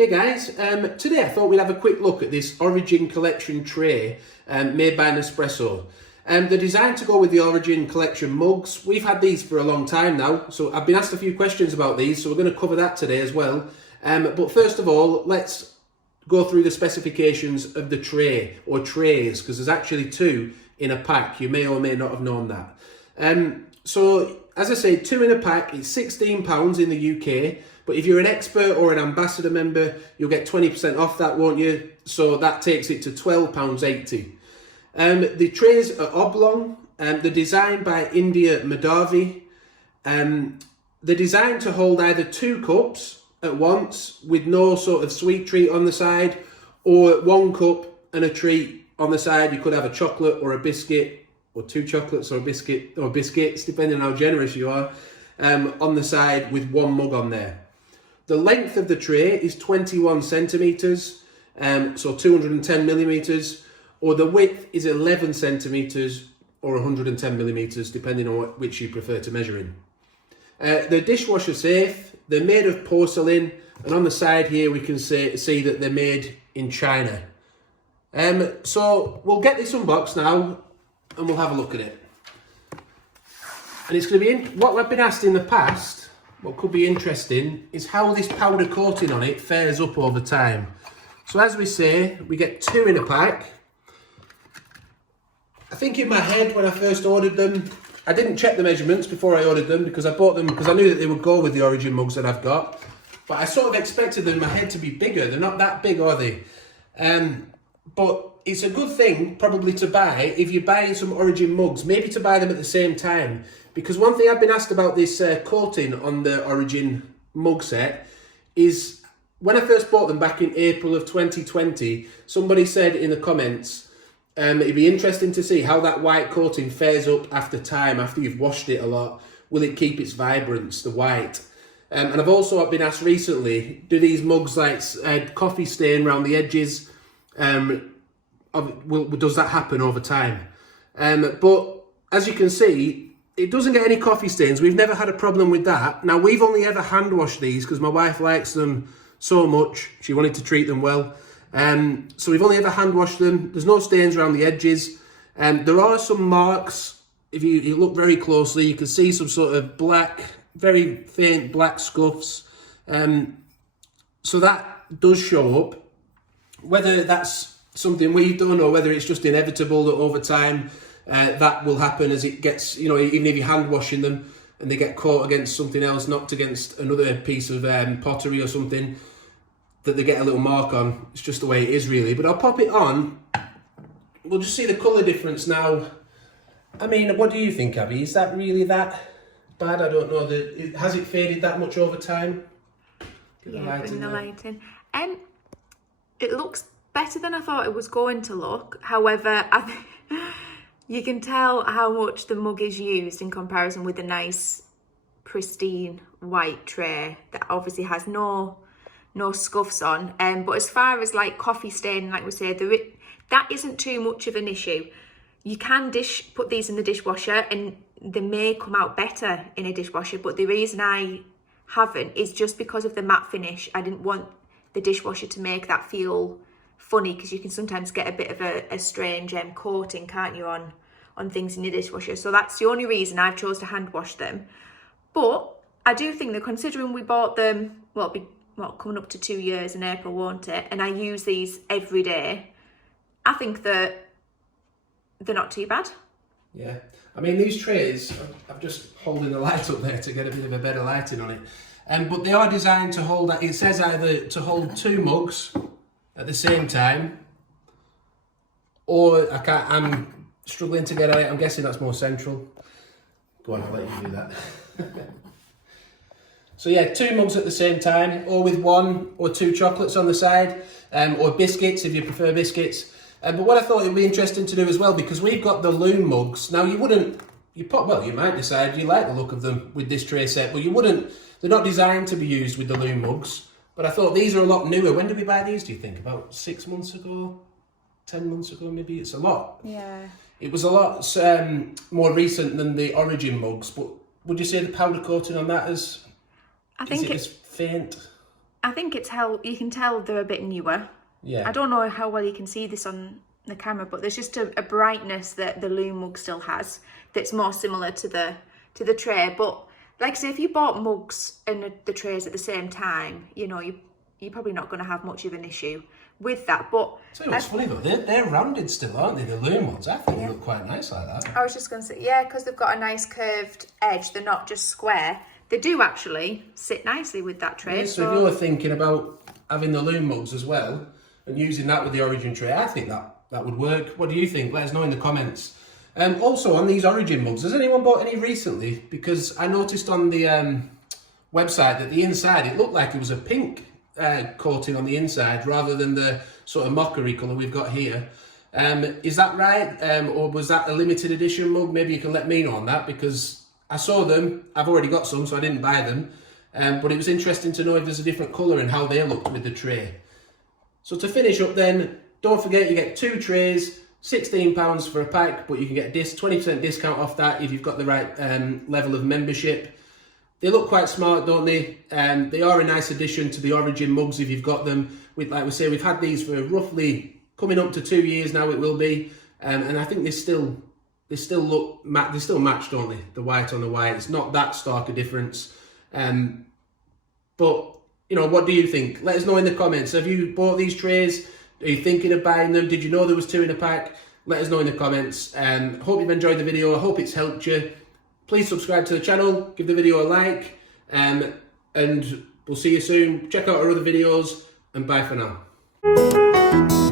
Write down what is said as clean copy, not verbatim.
Hey guys, today I thought we'd have a quick look at this Origin Collection Tray made by Nespresso. They're designed to go with the Origin Collection mugs. We've had these for a long time now, so I've been asked a few questions about these, so we're going to cover that today as well. But first of all, let's go through the specifications of the tray, or trays, because there's actually two in a pack. You may or may not have known that. So, as I say, two in a pack, it's £16 in the UK. But if you're an expert or an ambassador member, you'll get 20% off that, won't you? So that takes it to £12.80. The trays are oblong. They're designed by India Mahdavi. They're designed to hold either two cups at once with no sort of sweet treat on the side, or one cup and a treat on the side. You could have a chocolate or a biscuit, or two chocolates or a biscuit, or biscuits, depending on how generous you are, on the side with one mug on there. The length of the tray is 21 centimetres, so 210 millimetres, or the width is 11 centimetres or 110 millimetres, depending on which you prefer to measure in. They're dishwasher safe, they're made of porcelain, and on the side here we can see that they're made in China. So we'll get this unboxed now and we'll have a look at it. And it's going to be, what I've been asked in the past, what could be interesting, is how this powder coating on it fares up over time. So as we say, we get two in a pack. I think in my head when I first ordered them, I didn't check the measurements before I ordered them because I bought them because I knew that they would go with the Origin mugs that I've got. But I sort of expected them in my head to be bigger. They're not that big, are they? But it's a good thing probably to buy, if you're buying some Origin mugs, maybe to buy them at the same time. Because one thing I've been asked about this coating on the Origin mug set is, when I first bought them back in April of 2020, somebody said in the comments, it'd be interesting to see how that white coating fares up after time, after you've washed it a lot. Will it keep its vibrance, the white? And I've also been asked recently, do these mugs like coffee stain around the edges? Does that happen over time? But as you can see, it doesn't get any coffee stains. We've never had a problem with that. Now, we've only ever hand washed these because my wife likes them so much. She wanted to treat them well. So we've only ever hand washed them. There's no stains around the edges. There are some marks. If you look very closely, you can see some sort of black, very faint black scuffs. So that does show up. Whether that's something we've done or whether it's just inevitable that over time that will happen as it gets, even if you're hand washing them and they get caught against something else, knocked against another piece of pottery or something, that they get a little mark on. It's just the way it is, really. But I'll pop it on. We'll just see the colour difference now. I mean, what do you think, Abby? Is that really that bad? I don't know. Has it faded that much over time? Bring the light in. It looks better than I thought it was going to look. However, you can tell how much the mug is used in comparison with the nice, pristine white tray that obviously has no scuffs on. But as far as like coffee stain, like we said, that isn't too much of an issue. You can put these in the dishwasher and they may come out better in a dishwasher, but the reason I haven't is just because of the matte finish. I didn't want the dishwasher to make that feel funny, because you can sometimes get a bit of a strange coating, can't you, on things in your dishwasher. So that's the only reason I've chose to hand wash them. But I do think that, considering we bought them, it'll be coming up to 2 years in April, won't it? And I use these every day. I think that they're not too bad. Yeah, I mean, these trays, I'm just holding the light up there to get a bit of a better lighting on it. But they are designed to hold, it says either to hold two mugs at the same time, or I'm struggling to get at it. I'm guessing that's more central. Go on, I'll let you do that. So yeah, two mugs at the same time, or with one or two chocolates on the side, or biscuits if you prefer biscuits. But what I thought it would be interesting to do as well, because we've got the Lume mugs. Now you might decide you like the look of them with this tray set, but they're not designed to be used with the Lume mugs. But I thought these are a lot newer. When did we buy these, do you think? About 6 months ago? 10 months ago, maybe? It's a lot. Yeah. It was a lot more recent than the Origin mugs, but would you say the powder coating on that is it as faint? I think you can tell they're a bit newer. Yeah. I don't know how well you can see this on the camera, but there's just a brightness that the Lume mug still has that's more similar to the tray. But like I say, if you bought mugs and the trays at the same time, you know, you're probably not going to have much of an issue with that. But tell you what's funny though, they're rounded still, aren't they? The Lume ones. I think they look quite nice like that. I was just going to say, yeah, because they've got a nice curved edge. They're not just square. They do actually sit nicely with that tray. Yeah, so if you're thinking about having the Lume mugs as well and using that with the Origin tray, I think that would work. What do you think? Let us know in the comments. Also on these Origin mugs, has anyone bought any recently? Because I noticed on the website that the inside, it looked like it was a pink coating on the inside rather than the sort of mockery colour we've got here. Is that right? Or was that a limited edition mug? Maybe you can let me know on that, because I saw them. I've already got some, so I didn't buy them. But it was interesting to know if there's a different colour and how they looked with the tray. So to finish up then, don't forget you get 2 trays, £16 for a pack, but you can get 20% discount off that if you've got the right level of membership. They look quite smart, don't they? They are a nice addition to the Origin mugs if you've got them. Like we say, we've had these for roughly coming up to 2 years now. It will be, and I think they still match, don't they? The white on the white. It's not that stark a difference. But you know, what do you think? Let us know in the comments. Have you bought these trays? Are you thinking of buying them? Did you know there was 2 in a pack? Let us know in the comments. Hope you've enjoyed the video. I hope it's helped you. Please subscribe to the channel, give the video a like, and we'll see you soon. Check out our other videos, and bye for now.